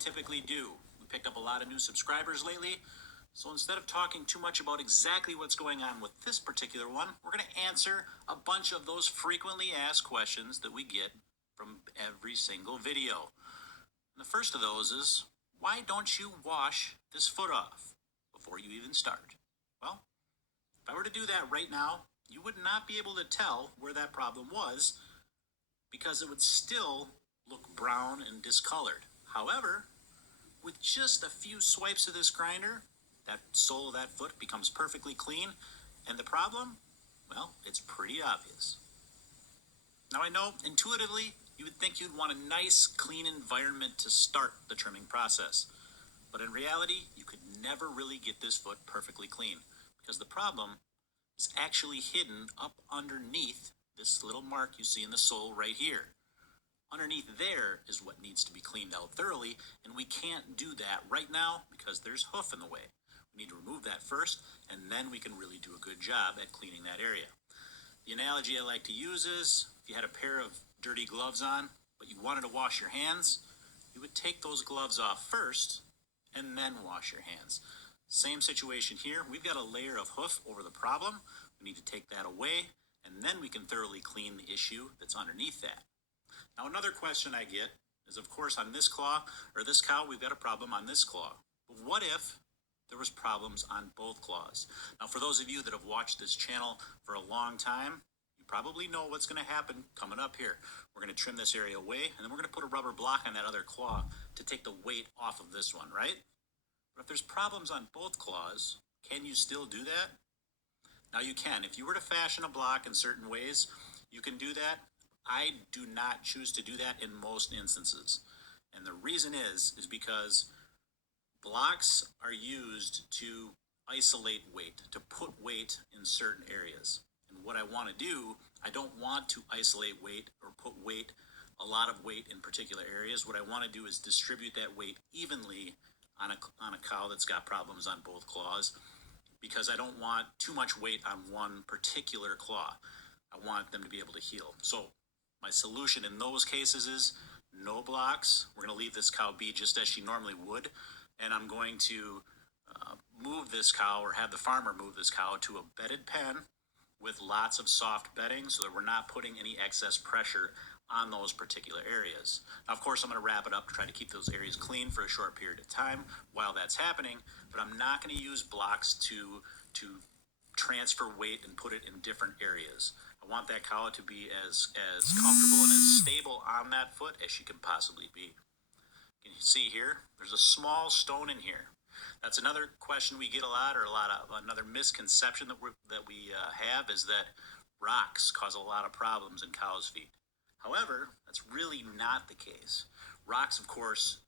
typically do. We picked up a lot of new subscribers lately, so instead of talking too much about exactly what's going on with this particular one, we're going to answer a bunch of those frequently asked questions that we get from every single video. And the first of those is, why don't you wash this foot off before you even start? Well, if I were to do that right now, you would not be able to tell where that problem was because it would still look brown and discolored. However, with just a few swipes of this grinder, that sole of that foot becomes perfectly clean, and the problem, well, it's pretty obvious. Now I know intuitively you would think you'd want a nice, clean environment to start the trimming process, but in reality, you could never really get this foot perfectly clean because the problem is actually hidden up underneath this little mark you see in the sole right here. Underneath there is what needs to be cleaned out thoroughly, and we can't do that right now because there's hoof in the way. We need to remove that first, and then we can really do a good job at cleaning that area. The analogy I like to use is, if you had a pair of dirty gloves on, but you wanted to wash your hands, you would take those gloves off first, and then wash your hands. Same situation here. We've got a layer of hoof over the problem. We need to take that away, and then we can thoroughly clean the issue that's underneath that. Now, another question I get is, of course, on this claw, or this cow, we've got a problem on this claw. But what if there was problems on both claws? Now, for those of you that have watched this channel for a long time, you probably know what's going to happen coming up here. We're going to trim this area away, and then we're going to put a rubber block on that other claw to take the weight off of this one, right? But if there's problems on both claws, can you still do that? Now you can. If you were to fashion a block in certain ways, you can do that. I do not choose to do that in most instances. And the reason is because blocks are used to isolate weight, to put weight in certain areas. And what I want to do, I don't want to isolate weight or put weight, a lot of weight in particular areas. What I want to do is distribute that weight evenly on a cow that's got problems on both claws, because I don't want too much weight on one particular claw. I want them to be able to heal. So my solution in those cases is no blocks. We're going to leave this cow be just as she normally would, and I'm going to move this cow, or have the farmer move this cow, to a bedded pen with lots of soft bedding so that we're not putting any excess pressure on those particular areas. Now, of course, I'm going to wrap it up to try to keep those areas clean for a short period of time while that's happening, but I'm not going to use blocks to transfer weight and put it in different areas. I want that cow to be as comfortable and as stable on that foot as she can possibly be. You can see here, there's a small stone in here. That's another question we get a lot, or another misconception that we have, is that rocks cause a lot of problems in cows' feet. However, that's really not the case. Rocks, of course,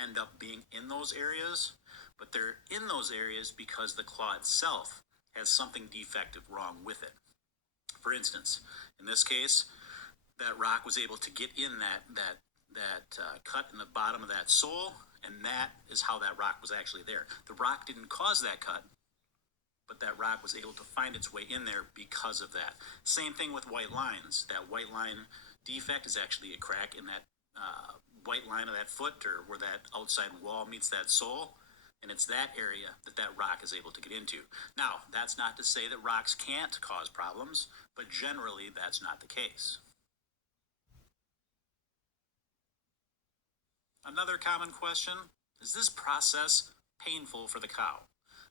end up being in those areas, but they're in those areas because the claw itself has something defective wrong with it. For instance, in this case, that rock was able to get in that cut in the bottom of that sole, and that is how that rock was actually there. The rock didn't cause that cut, but that rock was able to find its way in there because of that. Same thing with white lines. That white line defect is actually a crack in that white line of that foot, or where that outside wall meets that sole, and it's that area that that rock is able to get into. Now, that's not to say that rocks can't cause problems, but generally that's not the case. Another common question, is this process painful for the cow?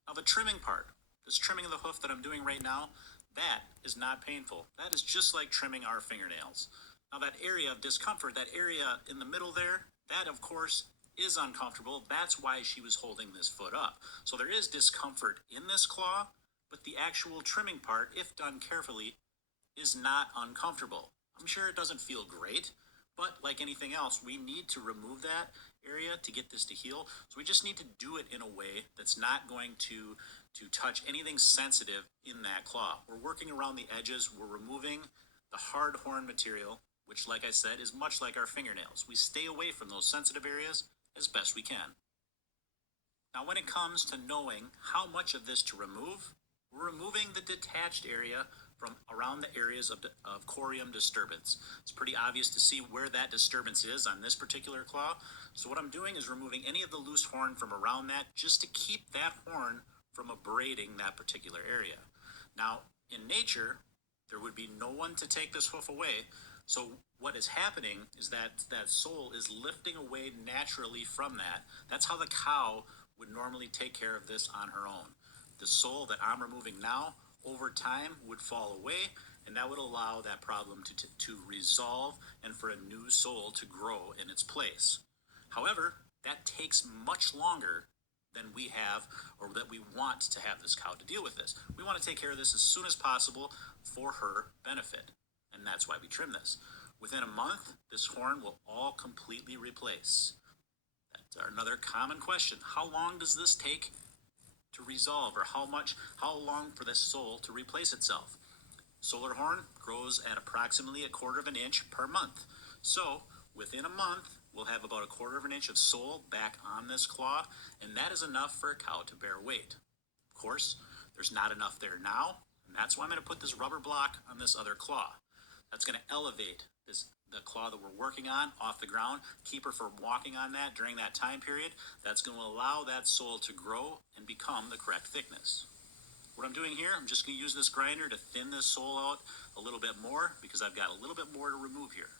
Now, the trimming part, this trimming of the hoof that I'm doing right now, that is not painful. That is just like trimming our fingernails. Now, that area of discomfort, that area in the middle there, that of course is uncomfortable. That's why she was holding this foot up. So there is discomfort in this claw, but the actual trimming part, if done carefully, is not uncomfortable. I'm sure it doesn't feel great, but like anything else, we need to remove that area to get this to heal. So we just need to do it in a way that's not going to touch anything sensitive in that claw. We're working around the edges. We're removing the hard horn material, which, like I said, is much like our fingernails. We stay away from those sensitive areas as best we can. Now, when it comes to knowing how much of this to remove, we're removing the detached area from around the areas of corium disturbance. It's pretty obvious to see where that disturbance is on this particular claw. So what I'm doing is removing any of the loose horn from around that just to keep that horn from abrading that particular area. Now, in nature, there would be no one to take this hoof away. So what is happening is that that sole is lifting away naturally from that. That's how the cow would normally take care of this on her own. The sole that I'm removing now, over time, would fall away, and that would allow that problem to resolve and for a new sole to grow in its place. However, that takes much longer than we have or that we want to have this cow to deal with this. We want to take care of this as soon as possible for her benefit, and that's why we trim this. Within a month, this horn will all completely replace. That's another common question. How long does this take to resolve, or how long for this sole to replace itself? Solar horn grows at approximately 1/4 of an inch per month. So within a month, we'll have about 1/4 of an inch of sole back on this claw, and that is enough for a cow to bear weight. Of course, there's not enough there now, and that's why I'm going to put this rubber block on this other claw. That's going to elevate the claw that we're working on off the ground, keep her from walking on that during that time period. That's going to allow that sole to grow and become the correct thickness. What I'm doing here, I'm just going to use this grinder to thin this sole out a little bit more because I've got a little bit more to remove here.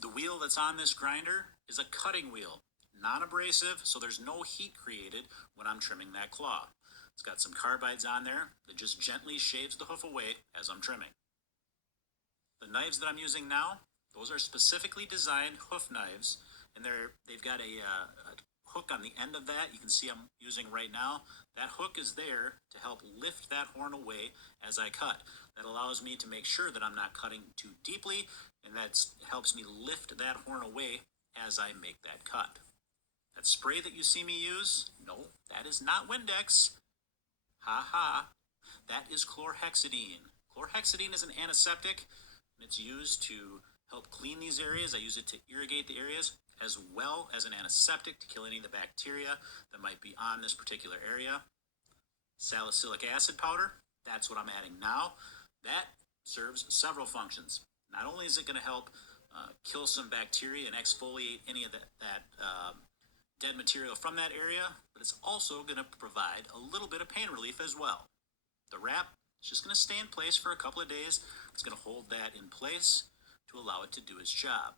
The wheel that's on this grinder is a cutting wheel, non-abrasive, so there's no heat created when I'm trimming that claw. It's got some carbides on there that just gently shaves the hoof away as I'm trimming. The knives that I'm using now, those are specifically designed hoof knives, and they've got a hook on the end of that. You can see I'm using right now. That hook is there to help lift that horn away as I cut. That allows me to make sure that I'm not cutting too deeply, and that helps me lift that horn away as I make that cut. That spray that you see me use, no, that is not Windex. Ha ha. That is chlorhexidine. Chlorhexidine is an antiseptic, and it's used to help clean these areas. I use it to irrigate the areas, as well as an antiseptic to kill any of the bacteria that might be on this particular area. Salicylic acid powder, that's what I'm adding now. That serves several functions. Not only is it going to help kill some bacteria and exfoliate any of that dead material from that area, but it's also going to provide a little bit of pain relief as well. The wrap is just going to stay in place for a couple of days. It's going to hold that in place to allow it to do its job.